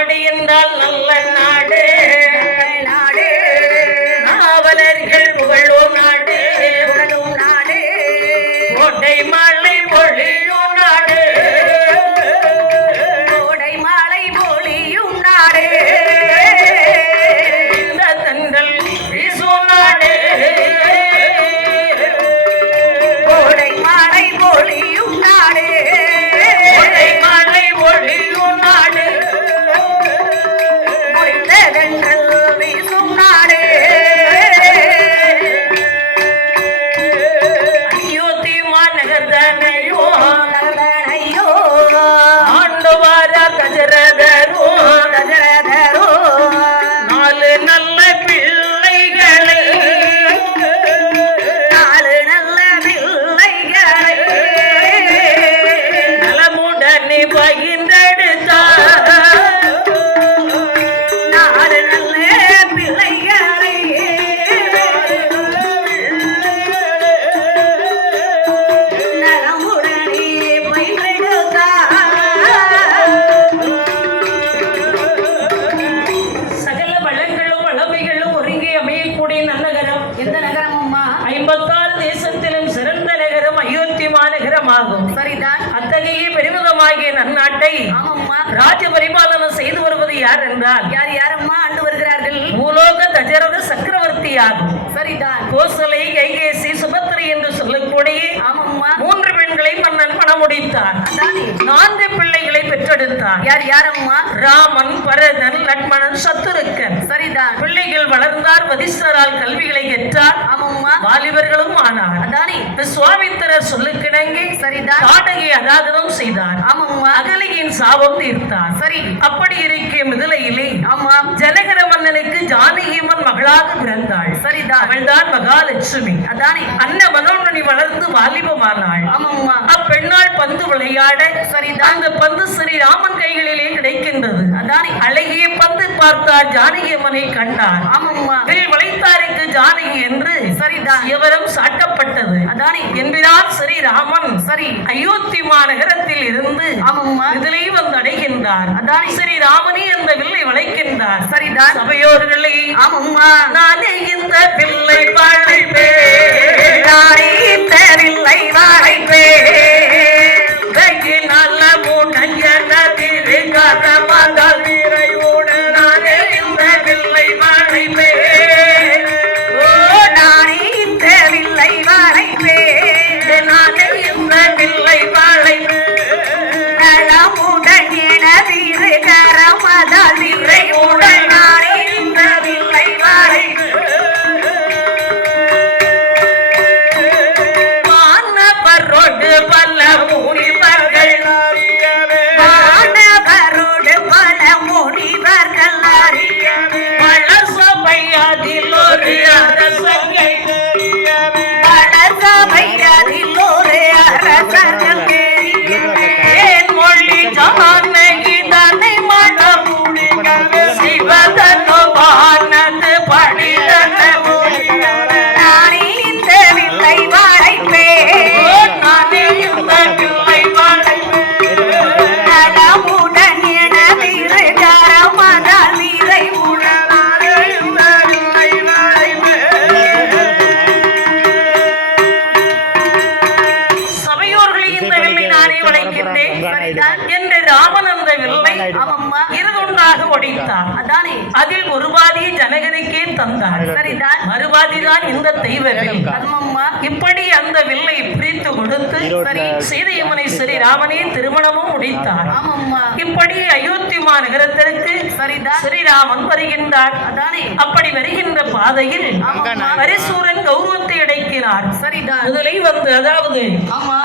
நாடு என்றால் நல்ல நாடு. நாடு. நாவலர்கள் புகழும் நாடு. புகழும் நாடு. கோட்டை மாலை பொழில் ஐம்பத்தாறு தேசத்திலும் சிறந்த நகரம் அயோத்தி மாநகரம் ஆகும் சரிதான். அத்தகைய பெருமிதமாகிய நன்னாட்டை ஆமாம்மா. ராஜ பரிபாலனம் செய்து வருவது யார் என்றால் யார் யாரம்மா ஆண்டு வருகிறார்கள்? பூலோக தஜரத சக்கரவர்த்தி ஆகும் சரிதான். கோசலை கைகேசி அதானே நான்கு பிள்ளைகளை பெற்றெடுத்தார் யார் யாரம்மா? ராமன் பரதன் லக்ஷ்மணன் சத்துருக்கன். சரிதான். பிள்ளைகள் வளர்ந்தார் வதிஷ்டரால் கல்விகளை கற்றார். ஆமாம்மா. வாலிபர்களும் ஆனார். அதானே விஸ்வாமித்திரர் சொல்லுக்கிணங்கி சரிதான். காடகை அராதனம் செய்தார் ஆமாம்மா. அகலியின் சாபம் தீர்த்தார் சரி. அப்படி இருக்க மிதிலையிலே. ஆமாம். ஜனகர மன்னனுக்கு ஜானகியம்மன் மகளாக பிறந்தாள். சரிதான். அவள்தான் மகாலட்சுமி. அதானே. அன்ன மனோன்மணி வளர்ந்து வாலிபமானாள். ஆமாம்மா. அப்பெண்ணாள் பந்து விளையாட சரிதான் அந்த பந்து ஸ்ரீராமன் கைகளிலே கிடைக்கின்றது. அதானே அழகிய பந்து பார்த்தார் ஜானகியம்மனை கண்டார். ஆமாம்மா. வளைத்தாருக்கு ஜானகி என்று சரிதான் எவரும் சாட்டப்பட்டது. அதானே என்கிறார் ஸ்ரீராமன் சரி அயோத்தி மாநகரத்தில் இருந்து ஆமாம்மா. இதிலே வந்து அடைகின்றார். அதானே ஸ்ரீராமனே அந்த வில்லை வளைக்கின்றார். சரிதான் சபையோர்களே ஆமாம்மா. நானே இந்த வில்லை வளைப்பே நானே இந்த வில்லை வாழைப்பே சரிதான். என்று ராமன் அந்த வில்லை ஆமாம்மா இருதுண்டாக ஒடித்தான் அதானே அதில் ஒரு பாதியை ஜனகனுக்கே தந்தார். சரிதான். மறுபாதிதான் இந்த தெய்வ வில் ஆமாம்மா இப்படி அந்த வில்லை பிரித்து கொடுத்து சரி. சீதையம்மனை ஸ்ரீராமனே திருமணமும் முடித்தார். ஆமாம்மா. இப்படி அயோத்தி மாநகரத்திற்கு சரிதான் ஸ்ரீராமன் வருகின்றார். அதானே அப்படி வருகின்ற பாதையில் பரிசூரன் கௌரவத்தை அடைக்கிறார். சரிதான். முதலை வந்து அதாவது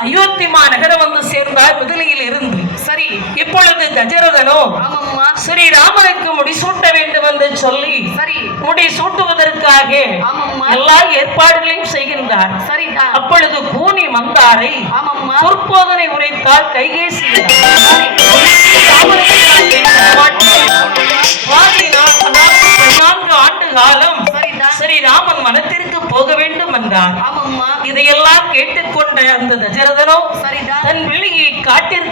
அயோத்தி மாநகரம் சேர்ந்தார் முதலையில் இருந்து சரி இப்பொழுது தஜரதனோ ஸ்ரீராமனுக்கு முடிசூட்ட வேண்டும் என்று சொல்லி சரி. முடி சூட்டுவதற்காக ஆமாம்மா. எல்லா ஏற்பாடுகளையும் செய்கின்றார். சரிதான் அப்பொழுது கூனி மந்தாரை பொற்போதனை உரைத்தால் கைகேசி. ஆண்டு காலம். ஸ்ரீராமன் வனத்திற்கு போக வேண்டும் என்றார். இதையெல்லாம் கேட்டுக்கொண்ட அந்த தசரதனோ சரிதான் தன் பிள்ளையை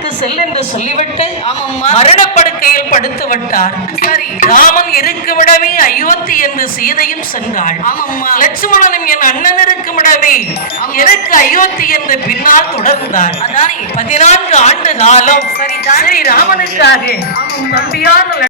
காட்டிற்கு செல் என்று சொல்லிவிட்டு மரணப்படுக்கையில் படுத்து விட்டார். சரி. ராமன் இருக்குமிடமே அயோத்தி என்று சீதையும் சென்றாள். ஆமாம்மா. லட்சுமணனும் என் அண்ணன் இருக்கும் நிமிடமே எனக்கு அயோத்தி என்று பின்னால் தொடர்ந்தார். பதினான்கு ஆண்டு காலம் ஸ்ரீ ராமனுக்காக தம்பியான